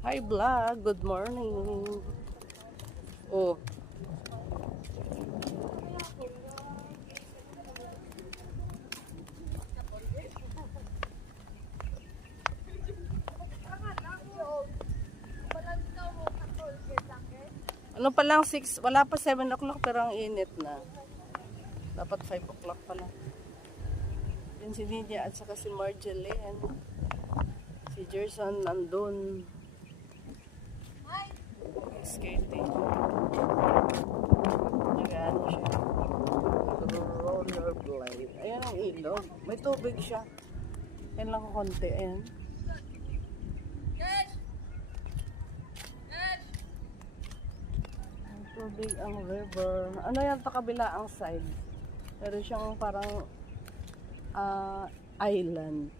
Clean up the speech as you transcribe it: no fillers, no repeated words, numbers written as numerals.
Hi vlog, good morning. Oh. Ano pa lang 6, wala pa 7 o'clock pero ang init na. Dapat 5 o'clock pa lang. Yan si Lydia at saka si Marjeline. Si Jerson nandun. Skating. Nag-ano siya. Rollerblade. Ayan ang ilog. May tubig siya. Ayan lang konti. Ayan. Ang tubig ang river. Ano yan sa kabila ang side? Pero siyang parang island.